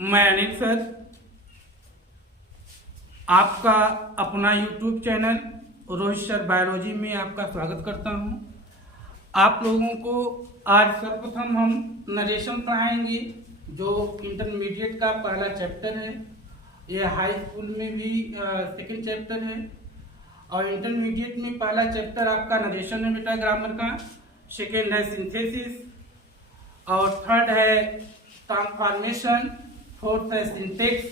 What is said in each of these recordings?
मैं अनिल सर आपका अपना YouTube channel Rohit sir biology में आपका स्वागत करता हूं। आप लोगों को आज सर्वप्रथम हम नरेशन पढ़ाएंगे जो इंटरमीडिएट का पहला चैप्टर है। यह हाई स्कूल में भी सेकंड चैप्टर है और इंटरमीडिएट में पहला चैप्टर आपका नरेशन है बेटा ग्रामर का, सेकंड है सिंथेसिस और थर्ड है ट्रांसफॉर्मेशन, फोर्थ है सिंटेक्स।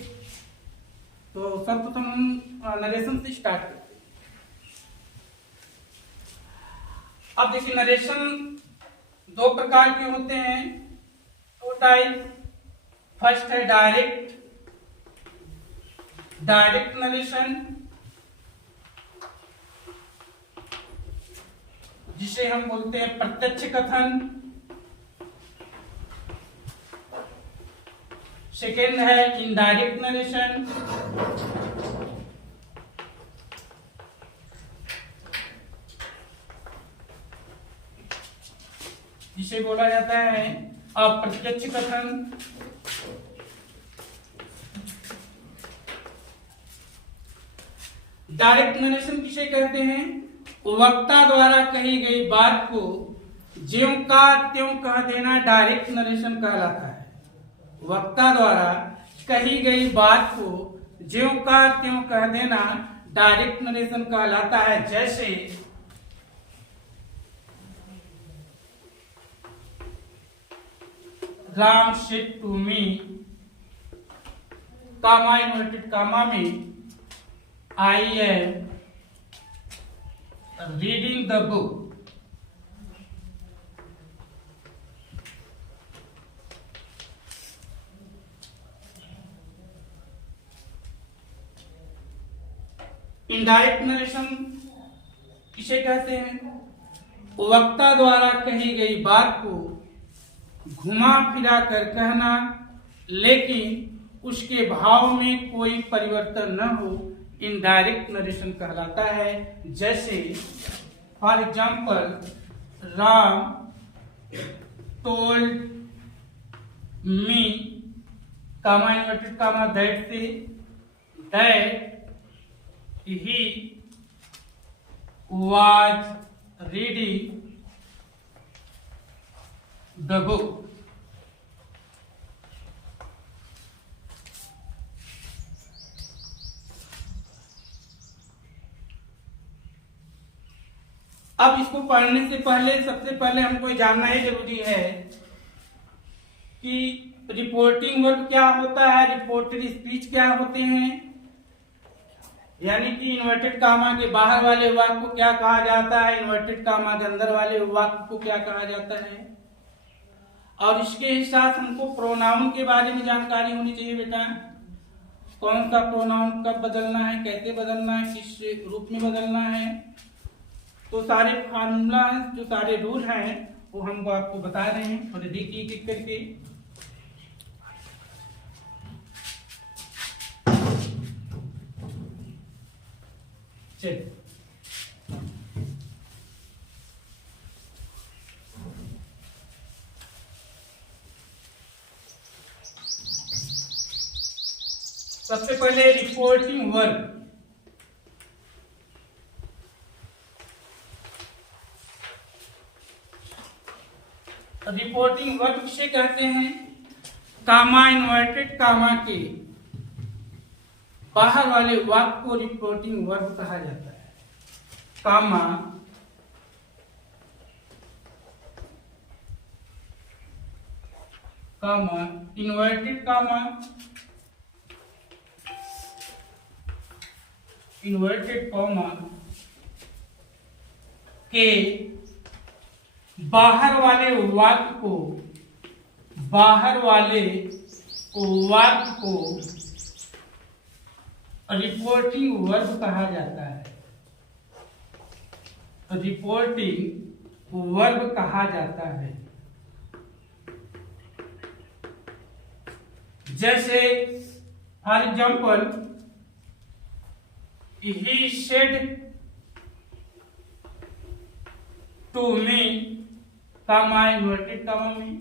तो सर्वप्रथम हम नरेशन से स्टार्ट करते हैं। अब देखिए नरेशन दो प्रकार के होते हैं, टू टाइप। फर्स्ट है डायरेक्ट नरेशन, जिसे हम बोलते हैं प्रत्यक्ष कथन। सेकेंड है इनडायरेक्ट नरेशन, जिसे बोला जाता है अप्रत्यक्ष कथन। डायरेक्ट नरेशन किसे कहते हैं? वक्ता द्वारा कही गई बात को ज्यों का त्यों कह देना डायरेक्ट नरेशन कहलाता है। वक्ता द्वारा कही गई बात को ज्यों का त्यों कह देना डायरेक्ट नरेशन कहलाता है। जैसे Ram said to me, comma inverted comma में, I am reading the book. Indirect narration किसे कहते हैं? वक्ता द्वारा कही गई बात को घुमा फिरा कर कहना लेकिन उसके भाव में कोई परिवर्तन न हो, इनडायरेक्ट नरेशन कहलाता है। जैसे for example Ram told me, comma inverted comma, that से that he was reading the book। अब इसको पढ़ने से पहले सबसे पहले हमको जानना ही जरूरी है कि रिपोर्टिंग वर्ब क्या होता है, रिपोर्टेड स्पीच क्या होते हैं, यानी कि इन्वर्टेड कामा के बाहर वाले वाक्य को क्या कहा जाता है, इन्वर्टेड कामा के अंदर वाले वाक्य को क्या कहा जाता है। और इसके साथ हमको प्रोनाउन के बारे में जानकारी होनी चाहिए बेटा। कौन सा प्रोनाउन कब बदलना है, कैसे बदलना है, किस रूप में बदलना है। तो सारे फार्मूला जो सारे रूल हैं वो हमको आपको बता रहे हैं और देखिए एक एक करके। चलिए सबसे पहले रिपोर्टिंग वर्ब। रिपोर्टिंग वर्ब किसे कहते हैं? कामा इन्वर्टेड कामा के बाहर वाले वाक्य को रिपोर्टिंग वर्ब कहा जाता है। कामा कामा इन्वर्टेड कामा, इन्वर्टेड कॉमा के बाहर वाले वाक्य को रिपोर्टिंग वर्ब कहा जाता है। रिपोर्टिंग वर्ब कहा जाता है। जैसे for example he said to me, comma inverted comma में,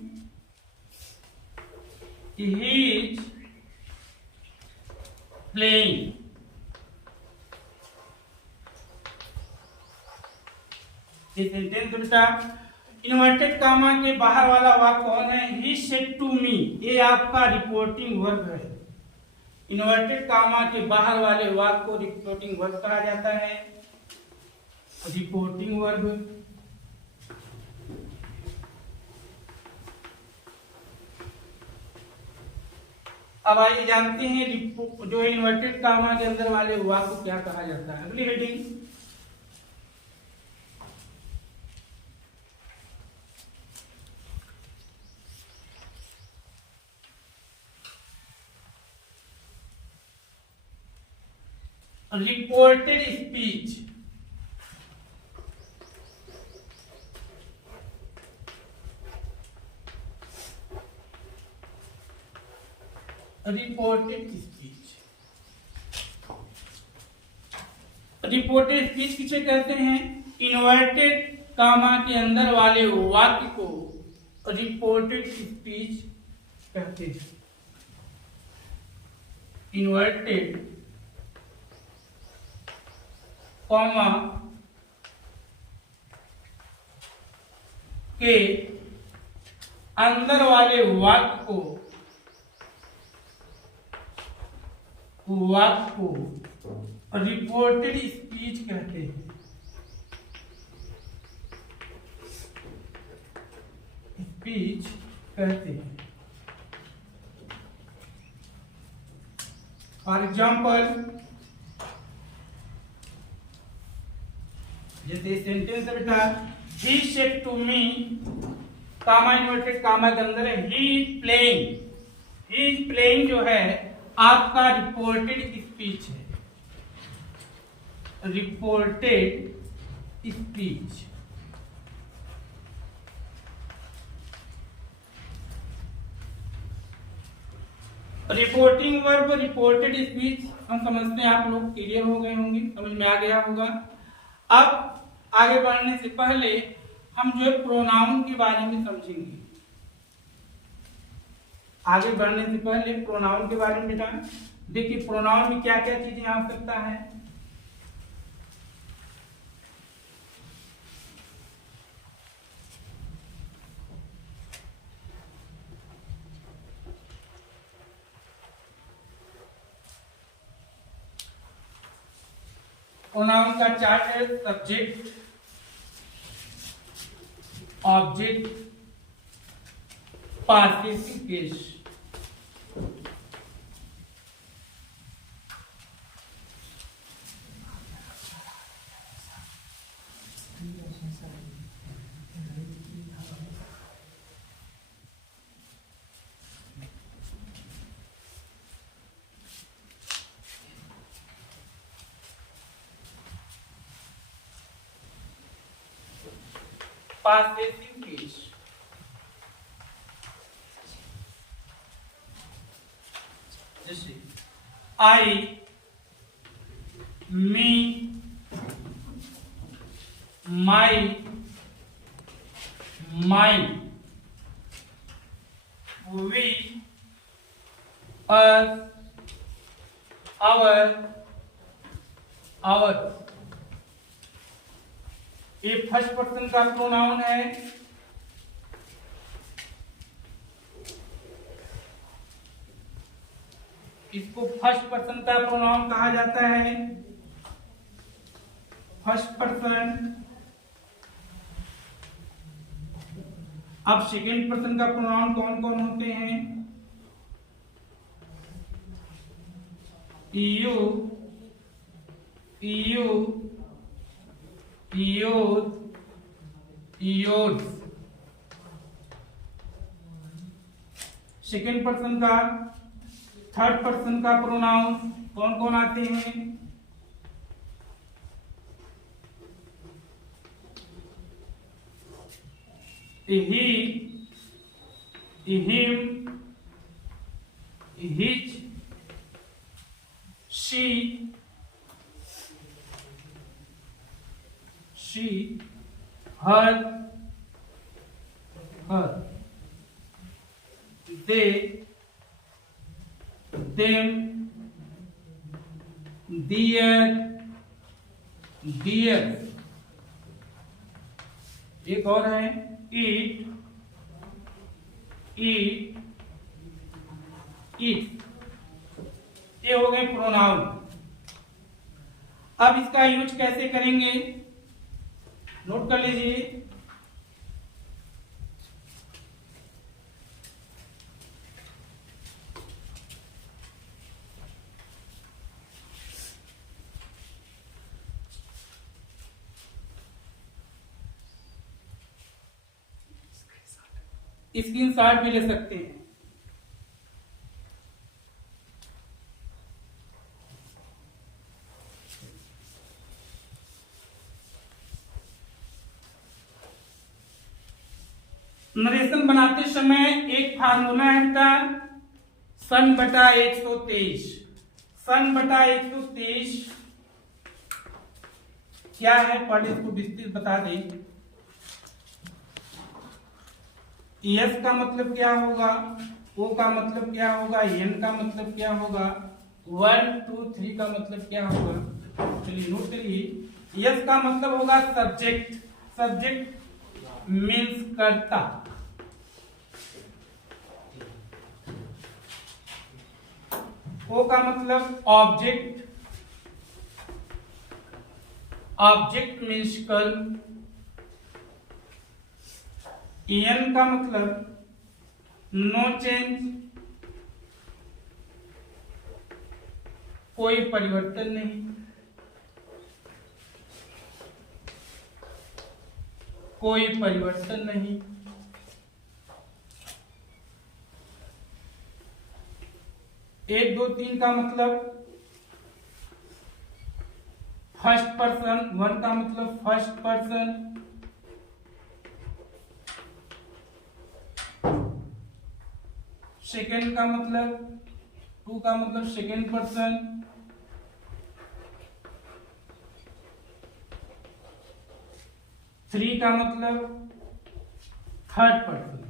he is प्लेइंग। ये सेंटेंस बेटा इन्वर्टेड कामा के बाहर वाला वाक्य कौन है? ही सेड टू मी, ये आपका रिपोर्टिंग वर्ब है। इन्वर्टेड कामा के बाहर वाले वाक्य को रिपोर्टिंग वर्ब कहा जाता है। Reporting verb. अब आइए जानते हैं जो इन्वर्टेड कामा के अंदर वाले वाक्य को क्या कहा जाता है। अगली heading, reported speech. Reported speech, reported speech किसे कहते हैं? इन्वर्टेड कामा के अंदर वाले वाक्य को रिपोर्टेड स्पीच कहते हैं। इन्वर्टेड कॉमा के अंदर वाले वाक्य को रिपोर्टेड स्पीच कहते हैं। स्पीच कहते हैं। फॉर एग्जाम्पल, जैसे सेंटेंस है बेटा, he said to me, comma inverted comma के अंदर है, he is playing. He is playing जो है आपका रिपोर्टेड स्पीच है। Reported speech. Reporting verb, reported speech हम समझते हैं, आप लोग क्लियर हो गए होंगे, समझ में आ गया होगा। अब आगे बढ़ने से पहले हम जो है प्रोनाउन के बारे में समझेंगे। आगे बढ़ने से पहले प्रोनाउन के बारे में बेटा देखिए, प्रोनाउन में क्या क्या चीजें आ सकता है। प्रोनाउन का चार्ट है, subject, object, participle case. Passive case. जैसे I, me, my, mine, we, us, our। ये फर्स्ट पर्सन का प्रोनाउन है। इसको फर्स्ट पर्सन का प्रोनाउन कहा जाता है। First person. अब सेकेंड पर्सन का प्रोनाउन कौन कौन होते हैं? You, yours. सेकेंड पर्सन का, थर्ड पर्सन का प्रोनाउन कौन कौन आते हैं? He, him, his, she, her, they, them, their, their. एक और है ईट, ईट, ईट। ये हो गए प्रोनाउन। अब इसका यूज कैसे करेंगे नोट कर लीजिए। स्क्रीनशॉट भी ले सकते हैं। नरेशन बनाते समय एक फार्मूला है बेटा, सन बटा 123। सन बटा 123 क्या है, पहले इसको विस्तृत बता दें। एस का मतलब क्या होगा, ओ का मतलब क्या होगा, एन का मतलब क्या होगा, 1 2 3 का मतलब क्या होगा। चलिए नोट करिए। एस का मतलब होगा सब्जेक्ट, सब्जेक्ट मीन्स कर्ता। ओ का मतलब ऑब्जेक्ट, ऑब्जेक्ट मीन्स कर्म। एन का मतलब नो चेंज, कोई परिवर्तन नहीं, कोई परिवर्तन नहीं। एक दो तीन का मतलब फर्स्ट पर्सन, वन का मतलब फर्स्ट पर्सन, सेकेंड का मतलब, टू का मतलब सेकेंड पर्सन, थ्री का मतलब थर्ड पर्सन।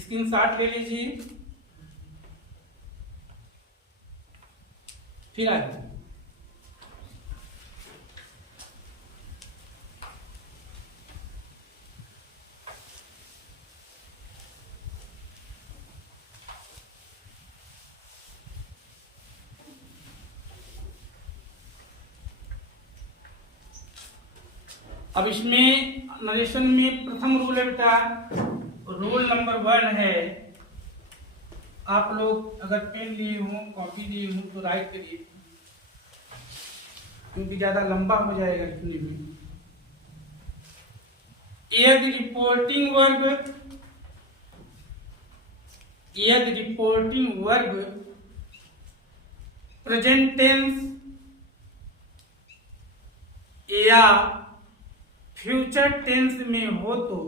स्क्रीनशॉट ले लीजिए, फिर आगे। अब इसमें नरेशन में प्रथम रूल है बेटा, रूल नंबर 1 है। आप लोग अगर पेन लिए हो, कॉपी लिए हो तो राइट करिए, क्योंकि ज्यादा लंबा हो जाएगा लिखने में। यदि रिपोर्टिंग वर्ब, यदि रिपोर्टिंग वर्ब प्रेजेंट टेंस या फ्यूचर टेंस में हो तो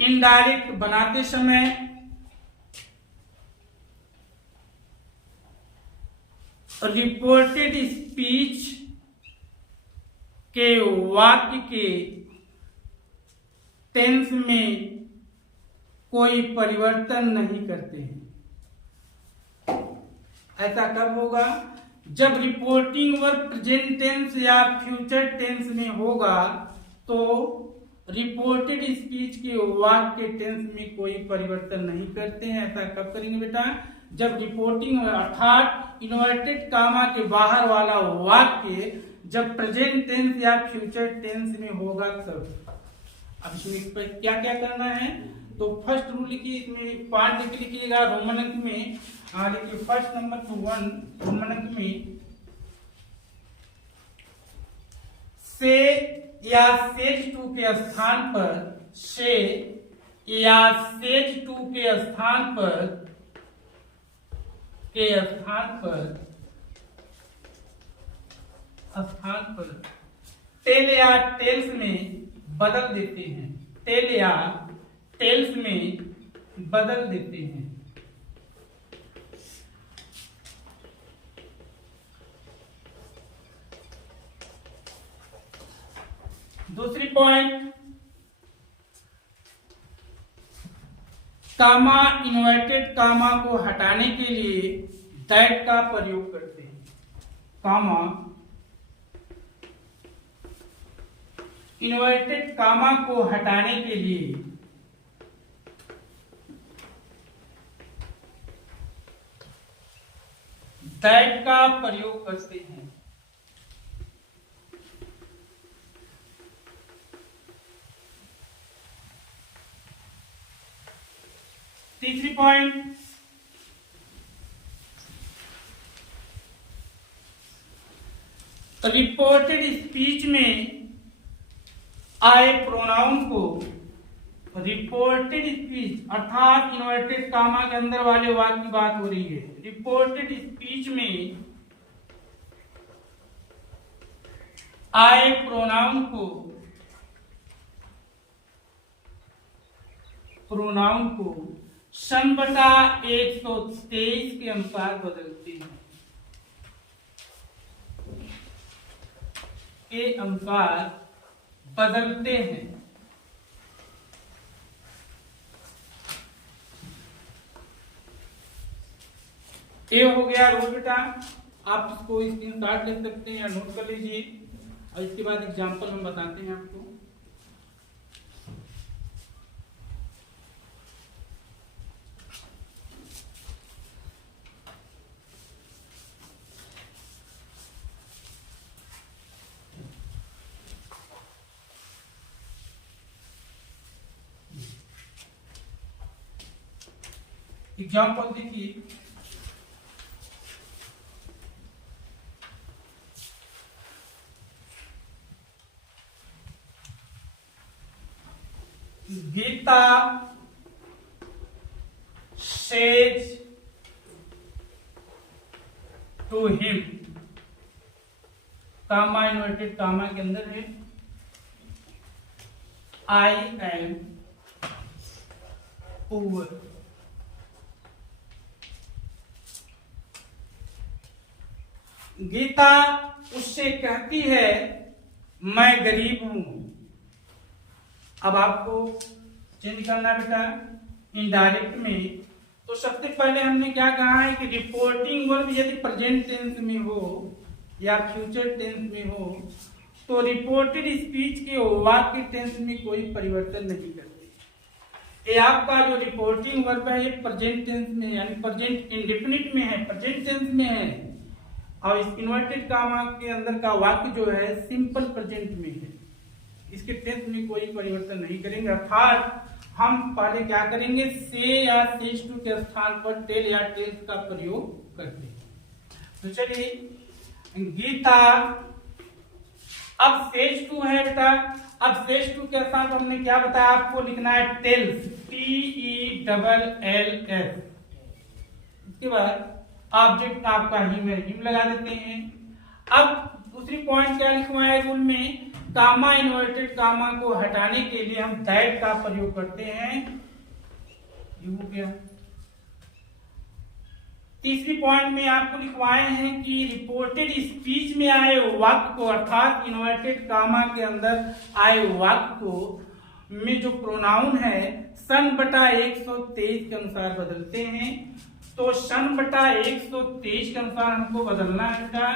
इनडायरेक्ट बनाते समय रिपोर्टेड स्पीच के वाक्य के टेंस में कोई परिवर्तन नहीं करते हैं। ऐसा कब होगा, जब रिपोर्टिंग वर्ब प्रेजेंट टेंस या फ्यूचर टेंस में होगा तो रिपोर्टेड स्पीच के वाक्य के टेंस में कोई परिवर्तन नहीं करते हैं। ऐसा कब करेंगे बेटा, जब रिपोर्टिंग अर्थात इन्वर्टेड कामा के बाहर वाला वाक्य जब प्रेजेंट टेंस या फ्यूचर टेंस में होगा तब। अब इसमें क्या क्या करना है, तो फर्स्ट रूल लिखिए, इसमें पार्ट लिख लिखिएगा रोमन अंक में। लिखिए फर्स्ट नंबर टू 1 रोमन अंक में, से या सेज टू के स्थान पर, से या सेज टू के स्थान पर टेल या टेल्स में बदल देते हैं, टेल या टेल्स में बदल देते हैं। दूसरी पॉइंट, कामा इन्वर्टेड कामा को हटाने के लिए दैट का प्रयोग करते हैं। कामा इन्वर्टेड कामा को हटाने के लिए दैट का प्रयोग करते हैं। तीसरी पॉइंट, रिपोर्टेड स्पीच में आए प्रोनाउन को, रिपोर्टेड स्पीच अर्थात इन्वर्टेड कामा के अंदर वाले वाक्य की बात हो रही है। रिपोर्टेड स्पीच में आए प्रोनाउन को सन बटा 123 के अनुसार बदलते हैं, के अनुसार बदलते हैं। ये हो गया रूल बेटा, आप इसको स्क्रीनशॉट ले सकते हैं या नोट कर लीजिए, और इसके बाद एग्जांपल हम बताते हैं आपको। एग्जाम्पल देखिए, Geeta says to him, comma inverted comma के अंदर है, आई एम पुअर। गीता उससे कहती है मैं गरीब हूं। अब आपको चेंज करना बेटा इनडायरेक्ट में, तो सबसे पहले हमने क्या कहा है कि रिपोर्टिंग वर्ब यदि प्रेजेंट टेंस में हो या फ्यूचर टेंस में हो तो रिपोर्टेड स्पीच के वाक्य टेंस में कोई परिवर्तन नहीं करते। ये आपका जो रिपोर्टिंग वर्ब है ये प्रेजेंट टेंस में यानी प्रेजेंट इंडेफिनिट में है, प्रेजेंट टेंस में है, और इस इन्वर्टेड कामा के अंदर का वाक्य जो है सिंपल प्रेजेंट में है, इसके टेंस में कोई परिवर्तन नहीं करेंगे। अर्थात हम पहले क्या करेंगे, से या सेज टू के स्थान पर टेल या टेल्स का प्रयोग करते हैं। तो चलिए गीता, अब सेज टू है बेटा, अब सेज टू के साथ हमने क्या बताया, आपको लिखना है टेल्स, TELLS। इसके बाद ऑब्जेक्ट आपका हिम है, हिम लगा देते हैं। अब दूसरी पॉइंट क्या लिखवाया है रूल में, कामा इन्वर्टेड कामा को हटाने के लिए हम दैट का प्रयोग करते हैं, ये हो गया। तीसरी पॉइंट में आपको लिखवाए हैं कि रिपोर्टेड स्पीच में आए वाक्य को अर्थात इन्वर्टेड कामा के अंदर आए वाक्य को में जो प्रोनाउन है सन बटा 123 के अनुसार बदलते हैं। तो सन बटा 123 के अनुसार हमको बदलना है बेटा।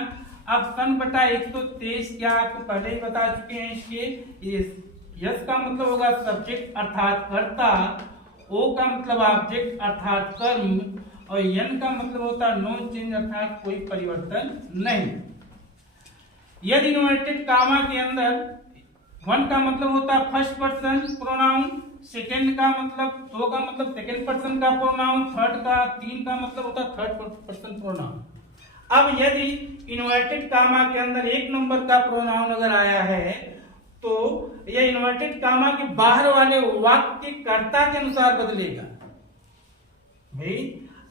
अब सन बटा 123 क्या आपको पहले ही बता चुके हैं, इसके यस का मतलब होगा सब्जेक्ट अर्थात कर्ता, ओ का मतलब ऑब्जेक्ट अर्थात कर्म, और एन का मतलब होता है नो चेंज अर्थात कोई परिवर्तन नहीं। यदि इन्वर्टेड कामा के अंदर वन का मतलब होता है फर्स्ट पर्सन प्रोनाउन, सेकेंड का मतलब दो का मतलब सेकेंड पर्सन का प्रोनाउन, थर्ड का तीन का मतलब होता है थर्ड पर्सन प्रोनाउन। अब यदि इन्वर्टेड कामा के अंदर एक नंबर का प्रोनाउन अगर आया है तो यह इन्वर्टेड कामा के बाहर वाले वाक्य के कर्ता के अनुसार बदलेगा। भाई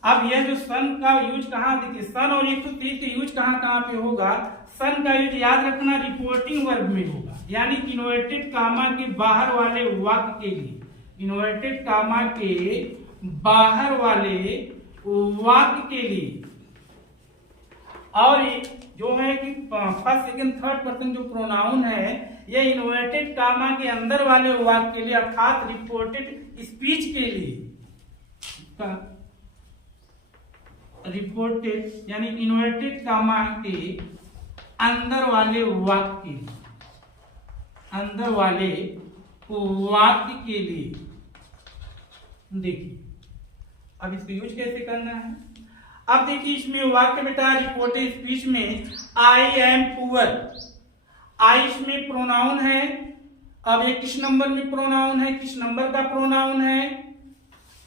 अब यह जो सन का यूज कहाँ, देखिए सन और 130 के यूज कहाँ पे होगा, सन का यूज याद रखना रिपोर्टिंग वर्ब में होगा, यानी इन्वर्टेड कामा के बाहर वाले वाक्य के लिए, इन्वर्टेड कामा के बाहर वाले वाक्य के लिए और जो है कि फर्स्ट सेकंड थर्ड पर्सन जो प्रोनाउन है ये इन्वर्टेड कामा के अंदर वाले वाक्य के लिए अर्थात रिपोर्टेड स्पीच के लिए रिपोर्टेड यानी इन्वर्टेड कामा के अंदर वाले वाक्य के लिए देखिए अब इसको यूज कैसे करना है। अब देखिए इसमें वाक्य बेटा रिपोर्टेड स्पीच में आई एम पुअर, आई इसमें प्रोनाउन है। अब ये किस नंबर में प्रोनाउन है, किस नंबर का प्रोनाउन है?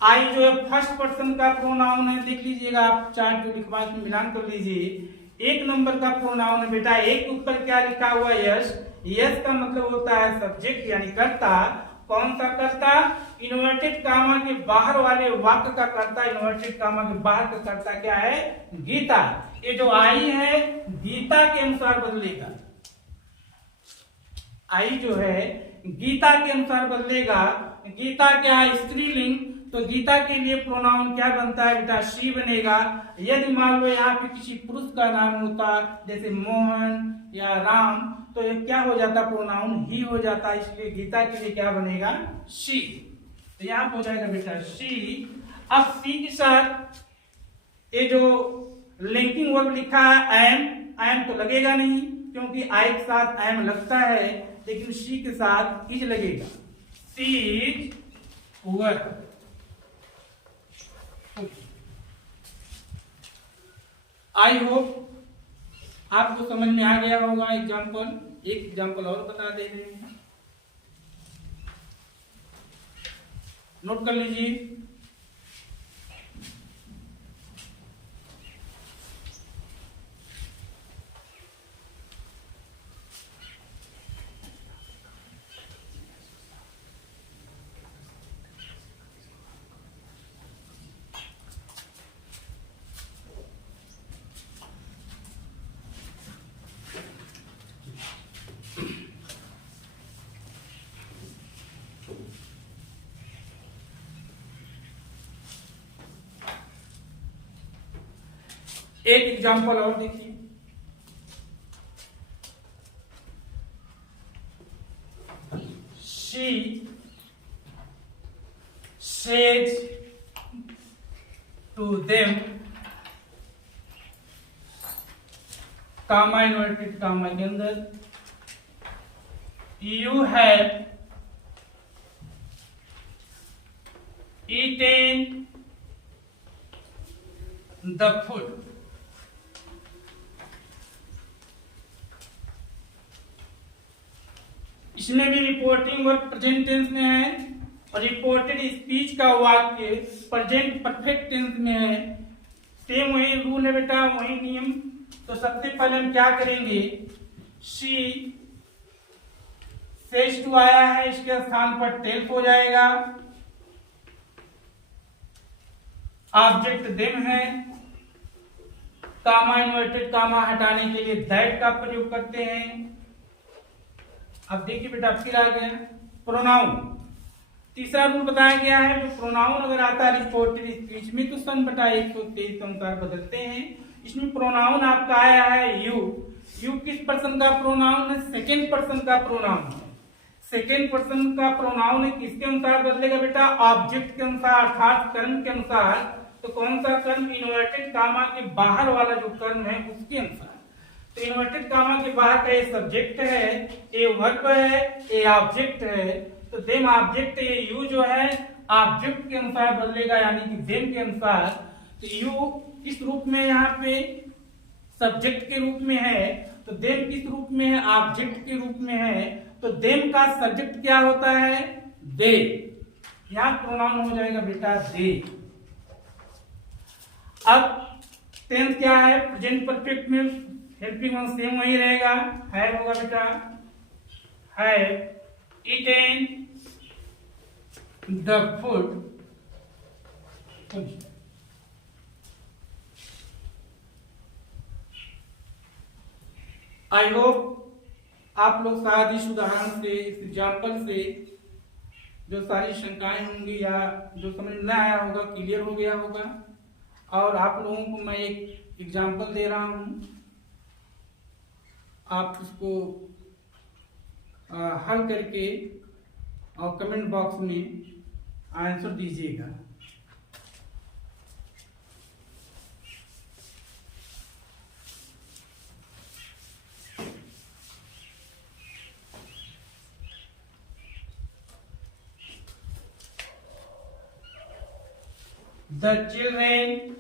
आई जो है फर्स्ट पर्सन का प्रोनाउन है। देख लीजिएगा आप चार्ट जो लिखवा इसमें मिलान कर लीजिए। एक नंबर का प्रोनाउन है बेटा, एक के ऊपर क्या लिखा हुआ है? यस। यस का मतलब होता है सब्जेक्ट यानी कर्ता। कौन सा कर्ता? इन्वर्टेड कामा के बाहर वाले वाक्य का कर्ता। इन्वर्टेड कामा के बाहर का कर्ता क्या है? गीता। ये जो आई है गीता के अनुसार बदलेगा। आई जो है गीता के अनुसार बदलेगा। गीता क्या है? स्त्रीलिंग, तो गीता के लिए प्रोनाउन क्या बनता है बेटा? शी बनेगा। यदि मान लो यहाँ पे किसी पुरुष का नाम होता जैसे मोहन या राम तो ये क्या हो जाता? प्रोनाउन ही हो जाता। इसलिए गीता के लिए क्या बनेगा? शी। तो यहाँ हो जाएगा बेटा शी। अब सी के साथ ये जो लिंकिंग वर्ब लिखा है एम, एम तो लगेगा नहीं क्योंकि आई के साथ एम लगता है, लेकिन शी के साथ इज लगेगा। सी इज पुअर। आई होप आपको समझ में आ गया होगा। एग्जाम्पल, एक एग्जाम्पल और बता दे रहे हैं, नोट कर लीजिए। एक एग्जाम्पल और देखिए। She said to them, comma inverted comma के अंदर, you have eaten the food. इसमें भी रिपोर्टिंग वर्ब प्रेजेंट टेंस में है और रिपोर्टेड स्पीच का वाक्य प्रेजेंट परफेक्ट टेंस में है। सेम वही रूल है बेटा, वही नियम। तो सबसे पहले हम क्या करेंगे? शी सेज टू आया है, इसके स्थान पर टेल्स हो जाएगा। ऑब्जेक्ट देम है। कामा इन्वर्टेड कामा हटाने के लिए दैट का प्रयोग करते हैं। अब देखिए बेटा फिर आ गया प्रोनाउन। तीसरा रूल बताया गया है, जो प्रोनाउन अगर आता है रिपोर्टेड स्पीच में तो सन बटा 123 के अनुसार बदलते हैं। इसमें प्रोनाउन आपका आया है यू। यू किस पर्सन का प्रोनाउन है? सेकेंड पर्सन का प्रोनाउन है। सेकेंड पर्सन का प्रोनाउन किसके अनुसार बदलेगा बेटा? ऑब्जेक्ट के अनुसार अर्थात कर्म के अनुसार। तो कौन सा कर्म? इन्वर्टेड कामा के बाहर वाला जो कर्म है उसके अनुसार। तो इन्वर्टेड कामा के बाहर का ये सब्जेक्ट है, ये वर्ब है, ये ऑब्जेक्ट है। तो देम ऑब्जेक्ट, ये यू जो है ऑब्जेक्ट के अनुसार बदलेगा यानी कि देम के अनुसार। तो यू किस रूप में? यहाँ पे सब्जेक्ट के रूप में है। तो देम किस रूप में है? ऑब्जेक्ट के रूप में है। तो देम का सब्जेक्ट क्या होता है? दे। यहाँ प्रोनाउन हो जाएगा बेटा दे। अब टेंस क्या है? प्रेजेंट परफेक्ट में हेल्पिंग वन सेम वही रहेगा, हैव होगा बेटा। Have eaten the food. I hope आप लोग शायद इस उदाहरण से, इस एग्जाम्पल से जो सारी शंकाएं होंगी या जो समझ न आया होगा क्लियर हो गया होगा। और आप लोगों को मैं एक एग्जांपल दे रहा हूँ, आप उसको हल करके और कमेंट बॉक्स में आंसर दीजिएगा। The children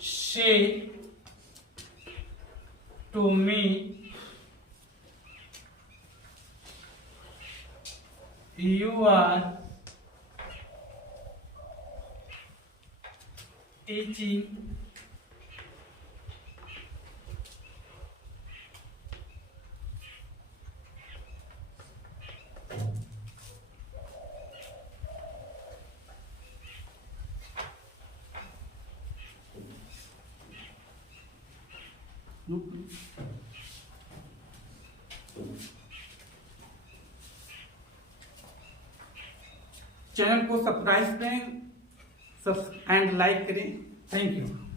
say to me, you are eating channel को सब्सक्राइब करें एंड लाइक करें। Thank you.